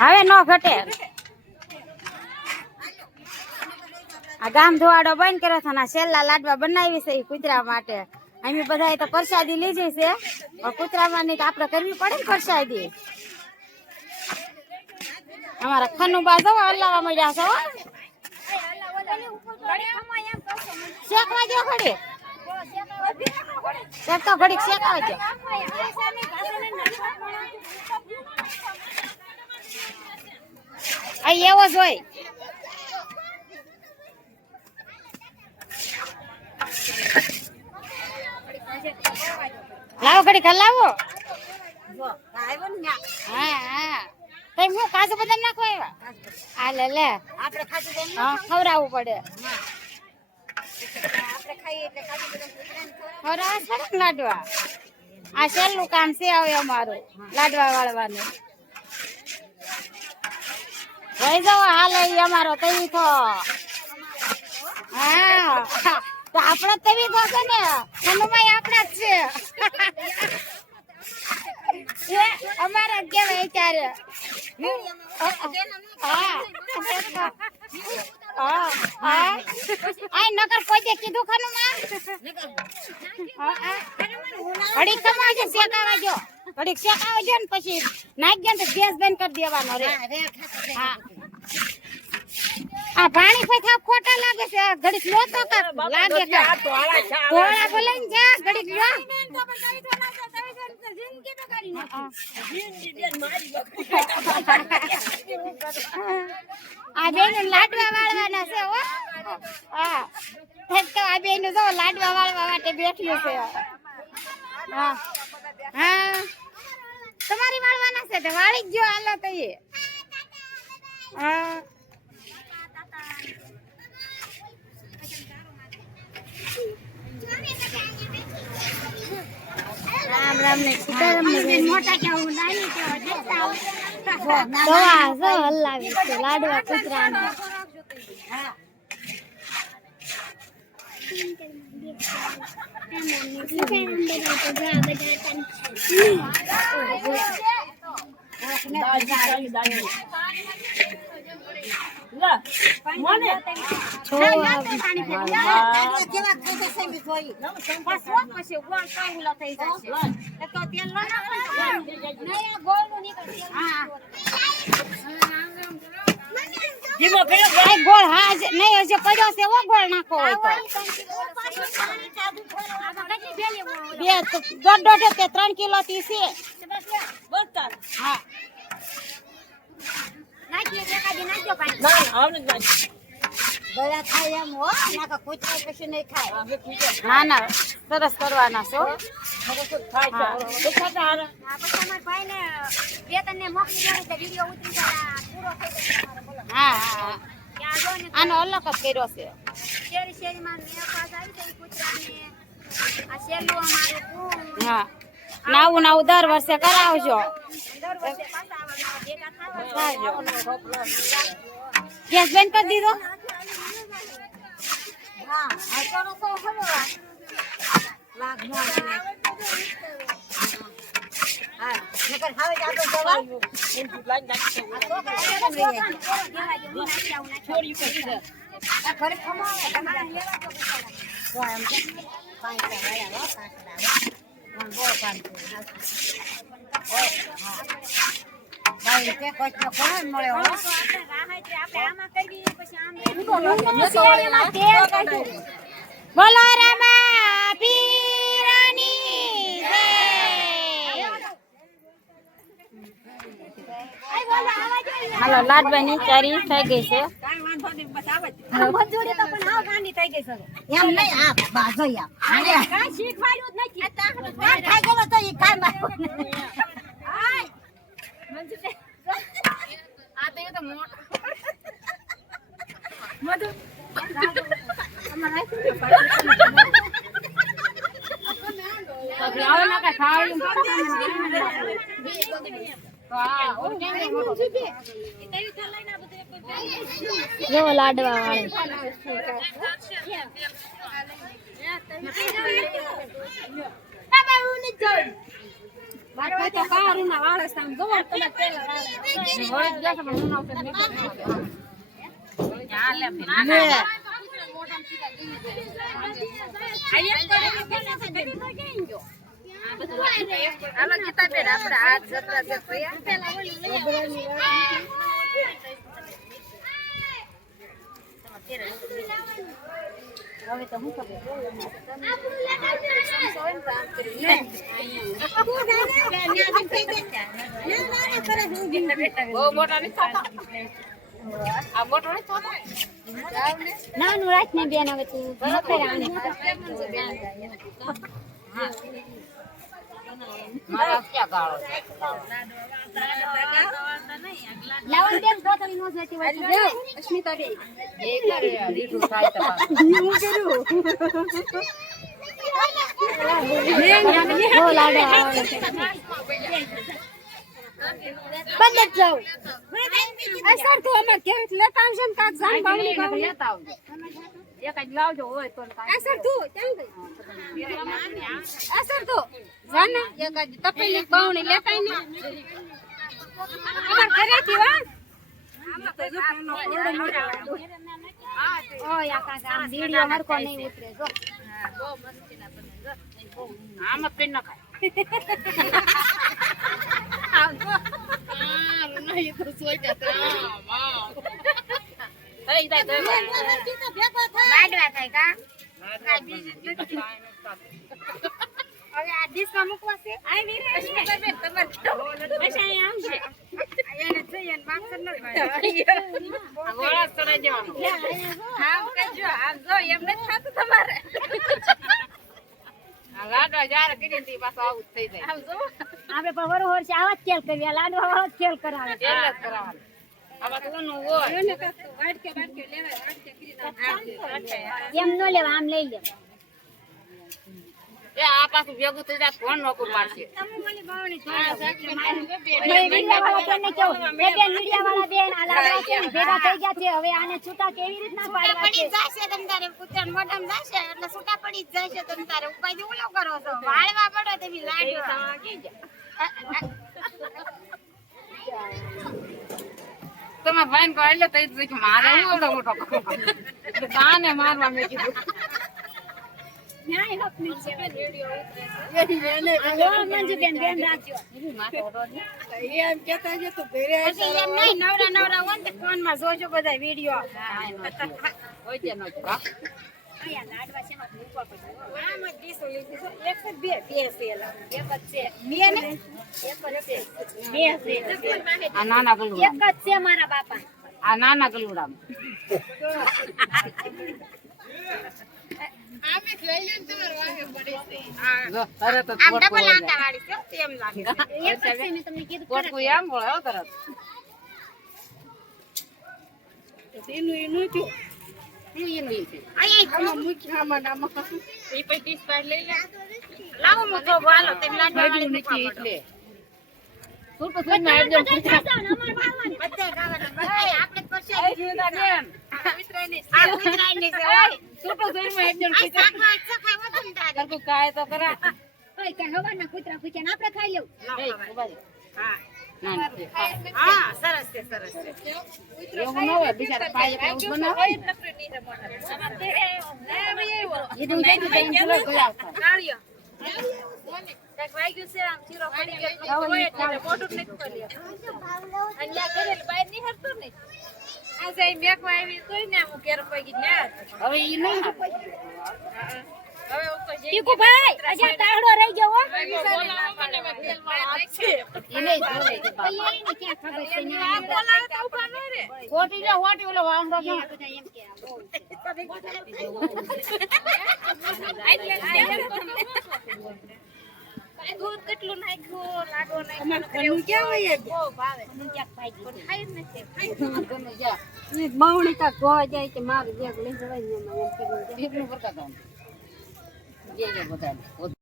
હવે નો ઘટે. આ ગામ ધોવાડો બંધ કર્યો છે ને છેલ્લા લાડવા બનાવી છે કૂતરા માટે. અમે બધા તો પ્રસાદી લીધી છે, કૂતરામાં ની આપડે કરવી પડે ને પ્રસાદી. અમારા ખનુબા જો હલાવા મળ્યા છે. શેકવા દો ઘડી, શેકતો ઘડીક શેકાવા દો. અહીં એવો જ હોય. લાવો ઘડીક હલાવો. હા હા તઈ હું કાજુ બદામ નાખો આવ્યા. આ લે લે આપણે ખવડાવવું પડે. લાડવા આ છેલ્લું કામ છે હવે અમારું લાડવા વાળવાનું. ભાઈ જાવ હાલે અમારો તવી થો. હા તો આપડે તવી થો છે ને હનુમાઈ આપડા જ છે. અમારા કેવાય ત્યારે. નકર કોઈ કીધું ખરું ઘડીક કમાવજો શેકાવા જો, ઘડીક શેકાવા જો ને પછી નાખજો ને ગેસ બંધ કરી દેવાનો રે. હા આ પાણી કોઈ થાવ ખોટા લાગે છે. ઘડીક લો તો લાગે ધોળા ભલે ને જા ઘડીક લો. આ બેન લાડવા વાળવાના છે હો. હા તો આ બેન જો લાડવા વાળવા માટે બેઠ્યું છે. હા હા તમારી વાળવાના છે તો વાળી જ જો હાલો તો એ. હા રામ રામ ને સીતારામ ને મોટા કેવું નાની કેવો દેતા દવા જો હલાવી છે લાડવા કૂતરાના. હા ગોળ હા નહીં હજી પડ્યો છે એવો ગોળ નાખો હોય તો દોઢ 3 કિલો થી છે. હા ના ના સરસ કરવાના છો. હા હા આનો અલગ જ કર્યો છે. હા નવું દર વર્ષે કરાવજો. ગેસ બંધ કરી દીધો. બોલો રામા પીરની જય. હાલો લાડવાની ચારી થઈ ગઈ છે. એમ નહીં આ બાજો યાર કાઈ શીખવાડ્યું જ નથી. આ ખાઈ ગયો તો ઈ કાઈ મારો આ તો એ તો મોટો મધુ અમાર આવું ના કા ખાવું જો લાડવા વાળી આ તો કારુના વાળે સામ જોવો તમે પેલા વાળે હોય જ જશે પણ હું ના ઉપર હાલો ગીતાબેન આપણે હાથ જતા હવે તો હું ખબર નાનું રાખ ને બેન હવે તું મારા ક્યાં ગાળો લાવન કેમ તો તમે નો જતી હોય જો અસ્મિતા બે એ કરે લીધું થાય તો હું કરું ઓ લાડા બંધ જાવ સર તું અમે કેવી લેતા આવશે ને કાક જાન બાવલી બાવલી લેતા આવજો એક જ લાવજો હોય તો સર તું ક્યાં ગઈ સર તું જાને એક જ તપેલી બાવણી લેતા ને અમાર ઘરે થી વા આમાં તો જો કોનો ઓડો મોડો ઓ યા કાકા આમ વિડિયો મરકો નહીં ઉતરે જો બહુ મસ્તી ના બને જો આમ જ કઈ ન ખાય આમ જો નહીં તો સોઈ જતા થઈ જાય તો લાડવા થાય કા કાઈ બીજી નથી હવે આ ડીશમાં મૂકવા છે આઈ વીરે બેન તમાર પૈસા આમ છે એને જોઈએ ને માફર ન ભાઈ આ ગોળા ચડાઈ દેવાનું આમ કજો આમ જો એમ નથી થાતું તમારે આ લાડવા જારે કરી દી પાછો આવું થઈ જાય આમ જો આપણે પણ વરોહર છે આવા જ ખેલ કરીએ લાડવા આવા જ ખેલ કરાવે ખેલ જ કરાવે આવા તો નું હોય એને કાતો વાટકે લેવાય વાટકે કરી નાખ એમ નો લેવા આમ લઈ લે એ આ પાછું ભેગું થઈ જાય કોણ નોકર પાડશે તમે મને બાવણી થોડા મીડિયા વાળા બેન કેવું બે બેન મીડિયા વાળા બેન આ લાડવા છે ભેગા થઈ ગયા છે હવે આને છૂટા કેવી રીતના પાડવા છે પડી જશે તમ તારે પુત્રન મોઢમ જશે એટલે છૂટા પડી જ જશે તમ તારે ઉપાય થી ઓલો કરો છો વાળવા પડો તેવી લાડવા તમે ભાઈ ને કહે તો એ મારે હું એવડો મોટો કાને મારવા મેં કીધું ન્યાય હક ની છે રેડિયો ઉતરે છે એને ઓ મંજુ બેન બેન રાખજો માથે ઓડો એમ કહેતા છે તો ઘરે પછી એમ નહીં નવરા નવરા હોય ને ફોન માં જોજો બધા વિડિયો હોય છે નો વા આયા લાડવા છે માં મૂકવા પડે આમ જ ડીસો લીધી છે એક જ બે છે એક જ છે બે ને એક જ છે આ નાના ગલુડા એક જ છે મારા બાપા આ નાના ગલુડા આમે લઈ લે તમાર વાગે પડી છે જો તરત જ આમ ડબલ આંટા વાળી છે તેમ લાગે એક જ છે મે તમને કીધું કોટકો આમ બોલે હો તરત એનું થયું એનું છે આયા મુખ્યામાં નામ એ પૈકી સ્ટાઈલ લઈ લે લાવો મો તો વાલો તે લાડવા વાળી નથી એટલે સુટો સુન એકદમ પૂછા અમાર બાવાની બધે ગાવાના આપણે કરશે જીવતા બેન મિત્રાની આ મિત્રાની છે ઓય સુટો સુન માં એકદમ પૂછા સખાય વધન તાર કો કાય તો કરા ઓય કે હવાના કૂતરા પૂછ્યા આપણે ખાઈ લેવું હા હા સરસ છે એવું ન હોય બિચારા પાયે એવું બનાવે એ તો જઈ તો ગયા કાળિયો એક વાગ્યું છે આમ ચીરો પડી ગયો હોય એટલે મોટું નથી કર્યો અહીંયા કરેલ બહાર ની હરતો ને આ જઈ મેકવા આવી તોય ને હું કેર પગી ના હવે ઈ નહીં હવે ઉપર જઈ ટીકુ ભાઈ અજા તાળો રહી ગયો હો ઈ નહીં જોવે એને ક્યાં ખબર છે ને આ બોલાવે તો ઉભા ન રે ખોટી જો હોટી ઓલો વાંગો કે બધા એમ કે દૂધ કેટલું નાખ્યું લાડો નાખ્યો ક્યાં હોય બહુ ભાવે ક્યાંક ભાઈ પણ ખાઈ જ નથી ખાઈ જા બાવણી કા ગો જાય કે માર જે લઈ જવાય ને એમ કે એટલું કરતા હતા જે બધા